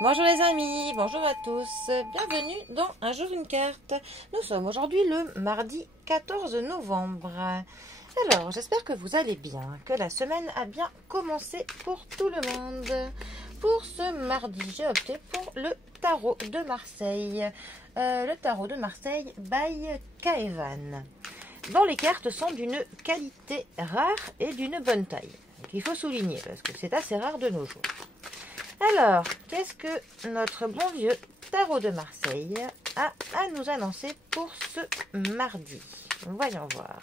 Bonjour les amis, bonjour à tous, bienvenue dans Un jour une carte. Nous sommes aujourd'hui le mardi 14 novembre. Alors, j'espère que vous allez bien, que la semaine a bien commencé pour tout le monde. Pour ce mardi, j'ai opté pour le tarot de Marseille. Le tarot de Marseille by Kaevan. Dont les cartes sont d'une qualité rare et d'une bonne taille. Il faut souligner parce que c'est assez rare de nos jours. Alors, qu'est-ce que notre bon vieux tarot de Marseille a à nous annoncer pour ce mardi? Voyons voir.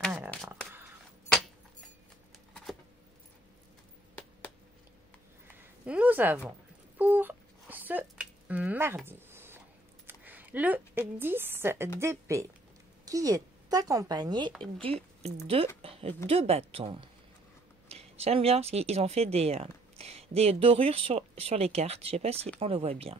Alors, nous avons pour ce mardi le 10 d'épée qui est accompagné du 2 de bâton. J'aime bien parce qu'ils ont fait des dorures sur les cartes. Je ne sais pas si on le voit bien.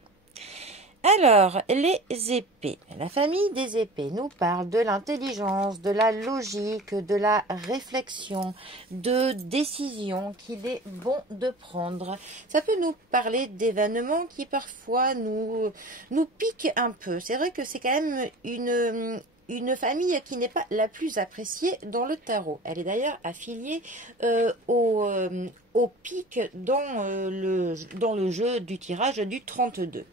Alors, les épées. La famille des épées nous parle de l'intelligence, de la logique, de la réflexion, de décision qu'il est bon de prendre. Ça peut nous parler d'événements qui parfois nous piquent un peu. C'est vrai que c'est quand même une famille qui n'est pas la plus appréciée dans le tarot. Elle est d'ailleurs affiliée au pic dans le jeu du tirage du 32.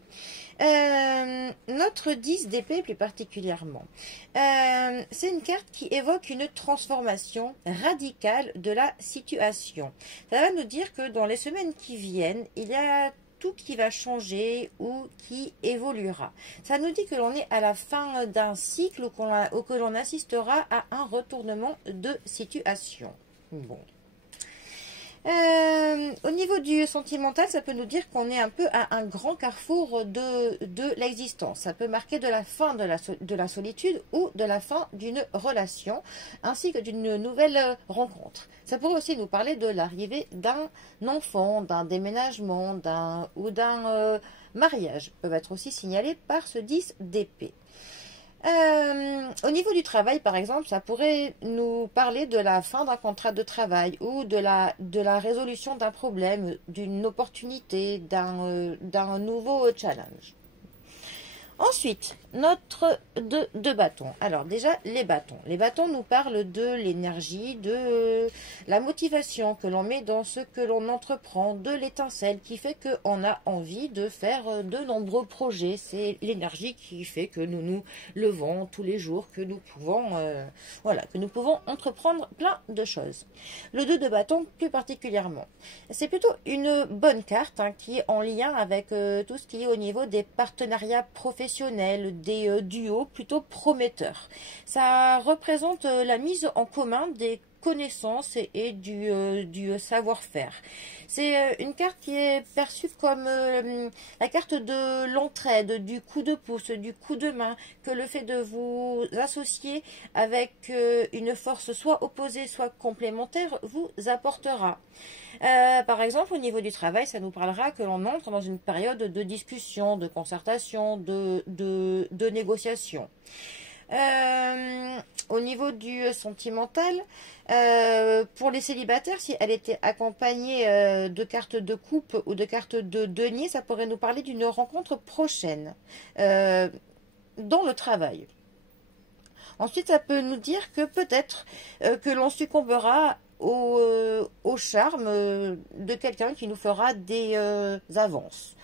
Notre 10 d'épée plus particulièrement, c'est une carte qui évoque une transformation radicale de la situation. Ça va nous dire que dans les semaines qui viennent, il y a tout qui va changer ou qui évoluera. Ça nous dit que l'on est à la fin d'un cycle ou que l'on assistera à un retournement de situation. Bon. Au niveau du sentimental, ça peut nous dire qu'on est un peu à un grand carrefour de l'existence. Ça peut marquer de la fin de la solitude ou de la fin d'une relation, ainsi que d'une nouvelle rencontre. Ça pourrait aussi nous parler de l'arrivée d'un enfant, d'un déménagement, d'un mariage. Peuvent être aussi signalés par ce 10 d'épée. Au niveau du travail, par exemple, ça pourrait nous parler de la fin d'un contrat de travail ou de la résolution d'un problème, d'une opportunité, d'un nouveau challenge. Ensuite, notre deux bâtons. Alors déjà, les bâtons. Les bâtons nous parlent de l'énergie, de la motivation que l'on met dans ce que l'on entreprend, de l'étincelle qui fait qu'on a envie de faire de nombreux projets. C'est l'énergie qui fait que nous nous levons tous les jours, que nous pouvons entreprendre plein de choses. Le 2 de bâton plus particulièrement. C'est plutôt une bonne carte qui est en lien avec tout ce qui est au niveau des partenariats professionnels, des duos plutôt prometteurs. Ça représente la mise en commun des connaissances et du savoir-faire. C'est une carte qui est perçue comme la carte de l'entraide, du coup de pouce, du coup de main, que le fait de vous associer avec une force soit opposée, soit complémentaire vous apportera. Par exemple, au niveau du travail, ça nous parlera que l'on entre dans une période de discussion, de concertation, de négociation. Au niveau du sentimental, pour les célibataires, si elle était accompagnée de cartes de coupe ou de cartes de denier, ça pourrait nous parler d'une rencontre prochaine dans le travail. Ensuite, ça peut nous dire que peut-être que l'on succombera au charme de quelqu'un qui nous fera des avances.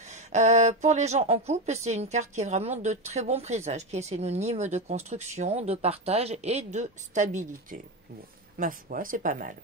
Pour les gens en couple, c'est une carte qui est vraiment de très bon présage, qui est synonyme de construction, de partage et de stabilité. Bon, ma foi, c'est pas mal.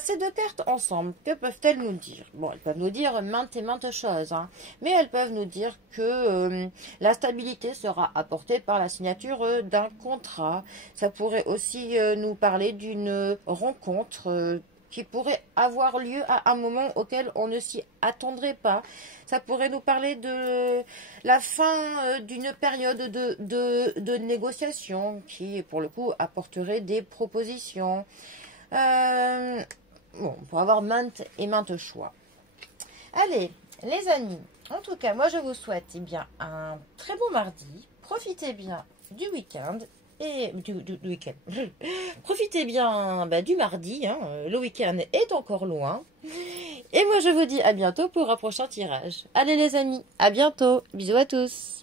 Ces deux cartes ensemble, que peuvent-elles nous dire? Bon, elles peuvent nous dire maintes et maintes choses, mais elles peuvent nous dire que la stabilité sera apportée par la signature d'un contrat. Ça pourrait aussi nous parler d'une rencontre qui pourrait avoir lieu à un moment auquel on ne s'y attendrait pas. Ça pourrait nous parler de la fin d'une période de négociation qui, pour le coup, apporterait des propositions. Bon, pour avoir maintes et maintes choix. Allez, les amis, en tout cas, moi je vous souhaite bien un très bon mardi. Profitez bien du week-end et du week-end. Profitez bien du mardi, le week-end est encore loin. Et moi, je vous dis à bientôt pour un prochain tirage. Allez les amis, à bientôt. Bisous à tous.